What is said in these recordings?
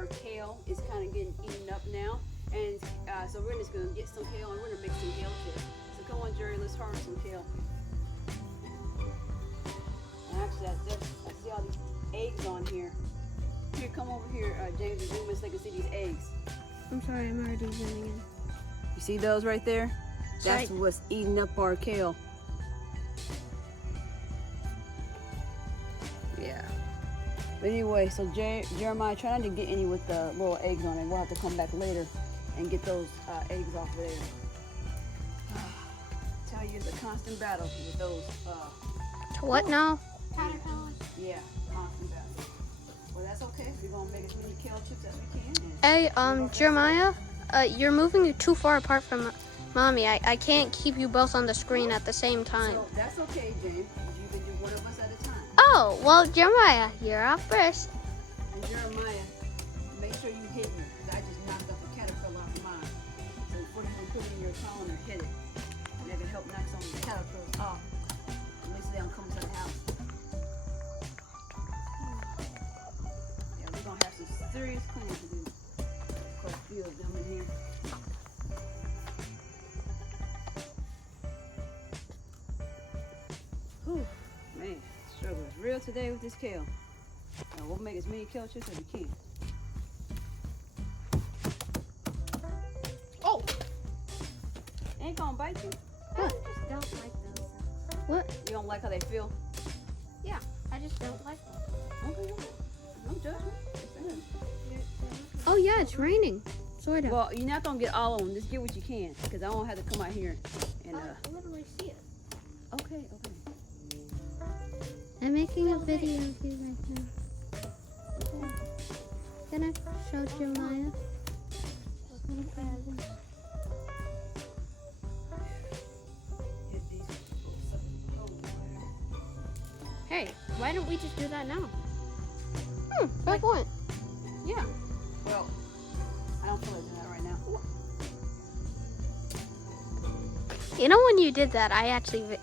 our kale is kind of getting eaten up now. And so we're just going to get some kale and we're going to make some kale chips. So come on, Jerry, let's harvest some kale. And actually, I see all these eggs on here. Here, come over here, James, and zoom in so they can see these eggs. I'm sorry, I'm already zooming in. You see those right there? That's Sorry. what's eating up our kale. Yeah. But anyway, so Jeremiah, try not to get any with the little eggs on it. We'll have to come back later and get those eggs off of there. Tell you the constant battle with those. To what now? Caterpillars. Yeah, constant battle. Well, that's okay. We're gonna make as many kale chips as we can. Hey, Jeremiah, you're moving too far apart from Mommy. I can't keep you both on the screen at the same time. So that's okay, James. You can do one of us at a time. Oh, well, Jeremiah, you're up first. And Jeremiah, make sure you hit me, because I just knocked off a caterpillar off mine. So before you put it in your collar, hit it. And that can help knock some of the caterpillars off. At least they don't come to the house. Yeah, we're going to have some serious cleaning to do. Quite a few of them in here. Whew, man, struggle is real today with this kale. We'll make as many kale chips as we can. Oh! Ain't gonna bite you. I just don't like those. What? You don't like how they feel? Yeah, I just don't like them. Okay, no judgment. Oh, yeah, it's raining. Sort of. Well, you're not gonna get all of them. Just get what you can, because I won't have to come out here and I literally see it. Okay. I'm making a video of you right now. Can I show Jeremiah? Hey, why don't we just do that now? Fair point. Yeah. Well, I don't feel like doing that right now. You know, when you did that, I actually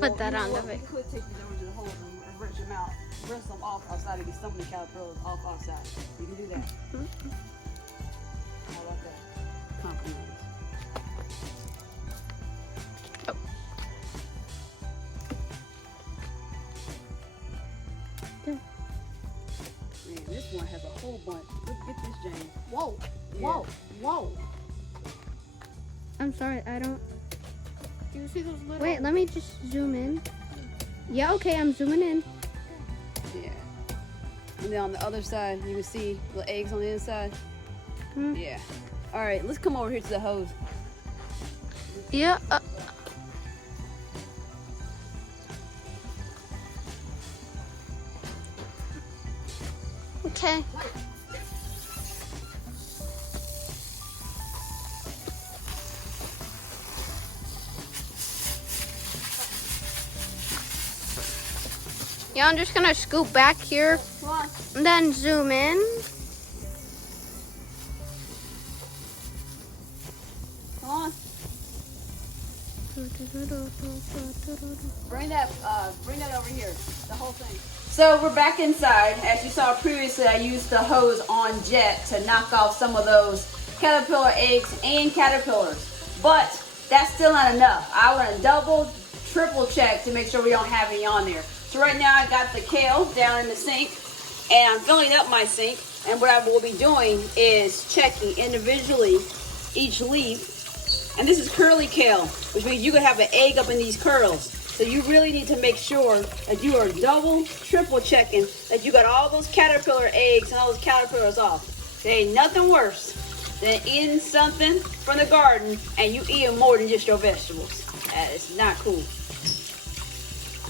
put that on the We video. could take these over to the holes and rinse them out, rinse them off outside to get some of the caterpillars off outside. You can do that. I like that. Compromise. Man, this one has a whole bunch. Look, get this, James. Whoa, Yeah. whoa. I'm sorry, I don't. Do you see those little... Wait, let me just zoom in. Yeah, okay, I'm zooming in. Yeah. And then on the other side, you can see the eggs on the inside. Yeah. All right, let's come over here to the hose. Yeah. Okay. Yeah, I'm just gonna scoop back here Come on. and then zoom in. Come on. Bring that over here. The whole thing. So we're back inside. As you saw previously, I used the hose on Jet to knock off some of those caterpillar eggs and caterpillars. But that's still not enough. I want to double, triple check to make sure we don't have any on there. So right now I got the kale down in the sink and I'm filling up my sink. And what I will be doing is checking individually each leaf. And this is curly kale, which means you could have an egg up in these curls. So you really need to make sure that you are double, triple checking that you got all those caterpillar eggs and all those caterpillars off. There ain't nothing worse than eating something from the garden and you eating more than just your vegetables. That is not cool.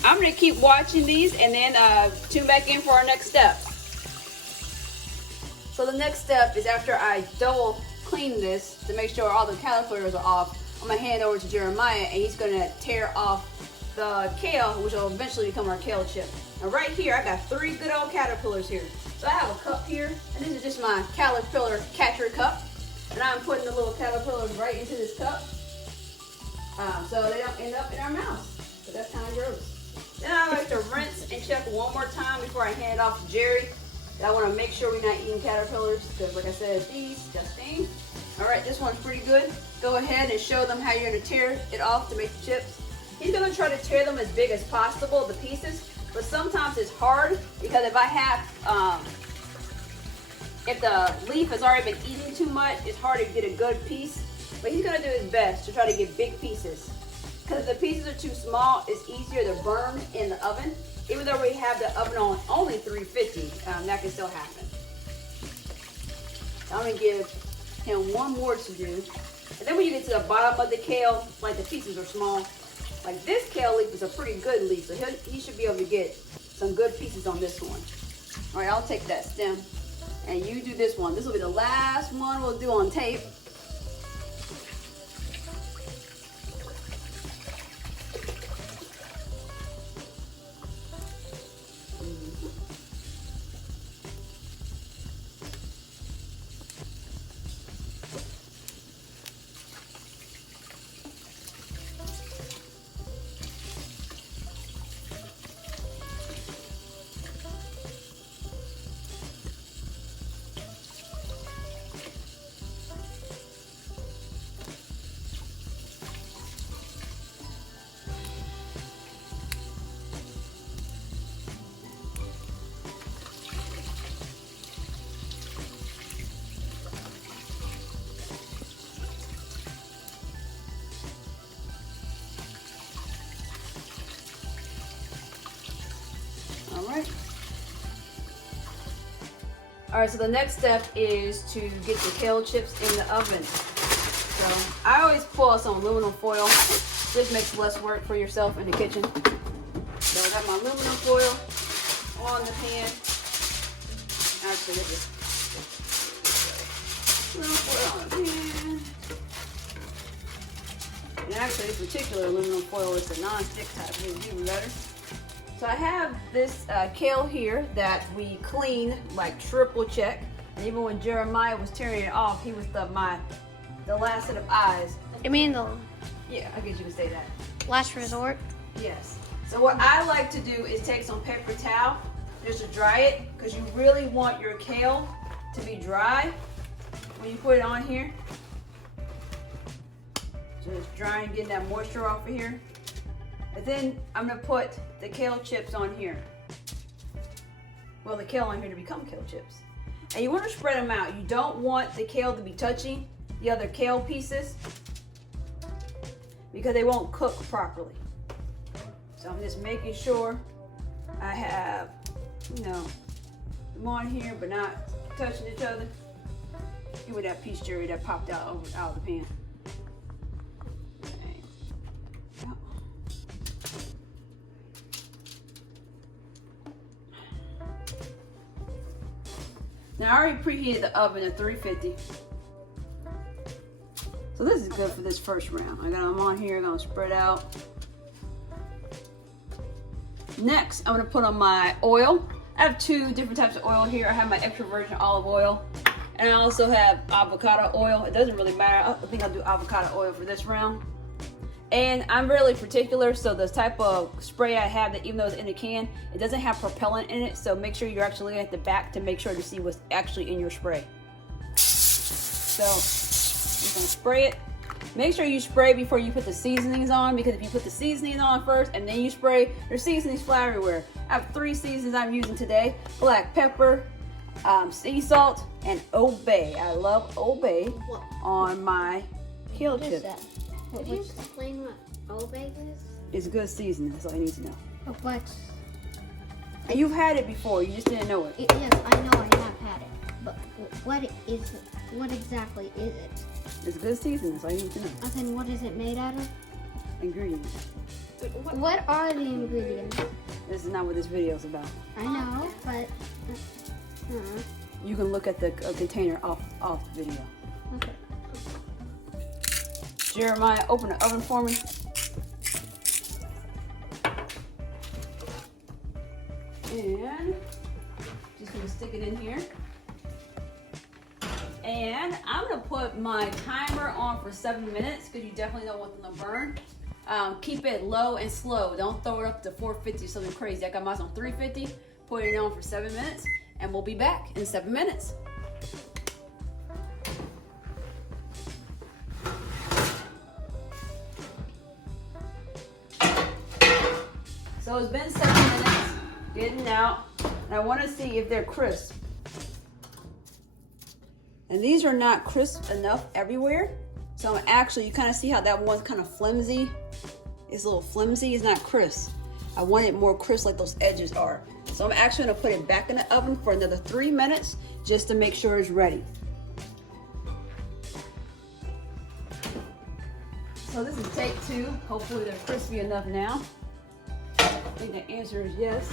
I'm gonna keep watching these and then tune back in for our next step. So the next step is after I double clean this to make sure all the caterpillars are off, I'm gonna hand it over to Jeremiah and he's gonna tear off the kale, which will eventually become our kale chip. Now right here, I got 3 good old caterpillars here. So I have a cup here, and this is just my caterpillar catcher cup. And I'm putting the little caterpillars right into this cup, so they don't end up in our mouth. So that's kind of gross. Then I like to rinse and check one more time before I hand it off to Jerry. I want to make sure we're not eating caterpillars because, like I said, these disgusting. All right, this one's pretty good. Go ahead and show them how you're going to tear it off to make the chips. He's going to try to tear them as big as possible, the pieces, but sometimes it's hard because if I have, if the leaf has already been eaten too much, it's hard to get a good piece. But he's going to do his best to try to get big pieces. Because if the pieces are too small, it's easier to burn in the oven. Even though we have the oven on only 350, that can still happen. So I'm going to give him one more to do. And then when you get to the bottom of the kale, like the pieces are small, like this kale leaf is a pretty good leaf. So he should be able to get some good pieces on this one. All right, I'll take that stem. And you do this one. This will be the last one we'll do on tape. All right, so the next step is to get the kale chips in the oven. So I always pull some aluminum foil. This makes less work for yourself in the kitchen. So I got my aluminum foil on the pan. Actually, this is aluminum foil on the pan. And actually, this particular aluminum foil is the non-stick type, it's even better. So I have this kale here that we cleaned, like triple check. And even when Jeremiah was tearing it off, he was the last set of eyes. You mean the Yeah, I guess you could say that. last resort? Yes. So what I like to do is take some paper towel just to dry it, because you really want your kale to be dry when you put it on here. So it's drying, getting that moisture off of here. And then I'm gonna put the kale chips on here. Well, the kale on here to become kale chips. And you want to spread them out. You don't want the kale to be touching the other kale pieces because they won't cook properly. So I'm just making sure I have, them on here but not touching each other. Give me that piece, Jerry, that popped out of the pan. Now I already preheated the oven at 350. So this is good for this first round. I got them on here, gonna spread out. Next, I'm gonna put on my oil. I have two different types of oil here. I have my extra virgin olive oil, and I also have avocado oil. It doesn't really matter. I think I'll do avocado oil for this round. And I'm really particular, so the type of spray I have, that even though it's in a can, it doesn't have propellant in it, so make sure you're actually looking at the back to make sure to see what's actually in your spray. So you're gonna spray it. Make sure you spray before you put the seasonings on, because if you put the seasonings on first and then you spray, there's seasonings fly everywhere. I have 3 seasonings I'm using today: black pepper, sea salt, and Old Bay. I love Old Bay on my kale chips. Could you explain what Old Bay is? It's good seasoning, that's all you need to know. What? And you've had it before, you just didn't know it. Yes, I know I have had it. But what exactly is it? It's good seasoning, that's all you need to know. And then what is it made out of? Ingredients. What are the ingredients? This is not what this video is about. I know, but... You can look at the container off the video. Okay. Jeremiah, open the oven for me. And just gonna stick it in here. And I'm gonna put my timer on for 7 minutes, because you definitely don't want them to burn. Keep it low and slow. Don't throw it up to 450 or something crazy. I got mine on 350. Put it on for 7 minutes. and we'll be back in 7 minutes. So it's been 7 minutes, getting out, and I want to see if they're crisp. And these are not crisp enough everywhere. So I'm actually, you kind of see how that one's kind of flimsy. It's a little flimsy, it's not crisp. I want it more crisp like those edges are. So I'm actually gonna put it back in the oven for another 3 minutes just to make sure it's ready. So this is take 2. Hopefully they're crispy enough now. I think the answer is yes.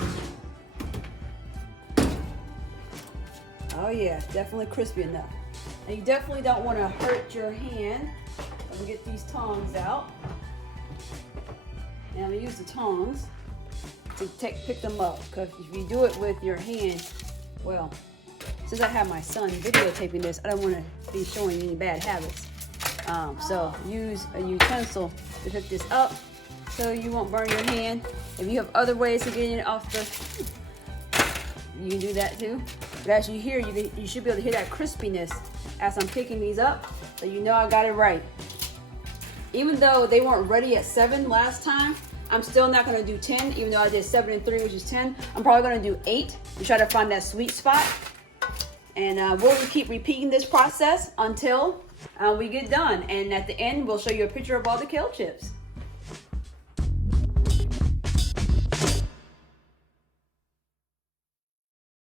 Oh yeah, definitely crispy enough. And you definitely don't want to hurt your hand. I'm gonna get these tongs out. And I'm gonna use the tongs to pick them up. Because if you do it with your hand, well, since I have my son videotaping this, I don't want to be showing any bad habits. So use a utensil to pick this up so you won't burn your hand. If you have other ways of getting it off you can do that too. But as you hear, you should be able to hear that crispiness as I'm picking these up, so you know I got it right. Even though they weren't ready at 7 last time, I'm still not gonna do 10, even though I did 7 and 3, which is 10. I'm probably gonna do 8 to try to find that sweet spot. And we'll keep repeating this process until we get done. And at the end, we'll show you a picture of all the kale chips.